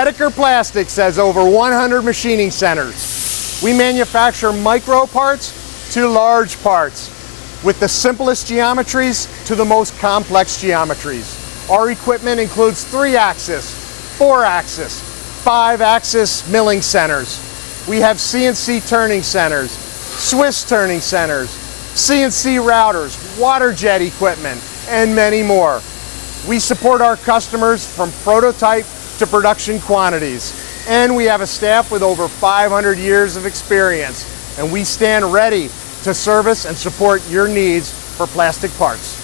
Boedeker Plastics has over 100 machining centers. We manufacture micro parts to large parts, with the simplest geometries to the most complex geometries. Our equipment includes 3-axis, 4-axis, 5-axis milling centers. We have CNC turning centers, Swiss turning centers, CNC routers, water jet equipment, and many more. We support our customers from prototype to production quantities, and we have a staff with over 500 years of experience, and we stand ready to service and support your needs for plastic parts.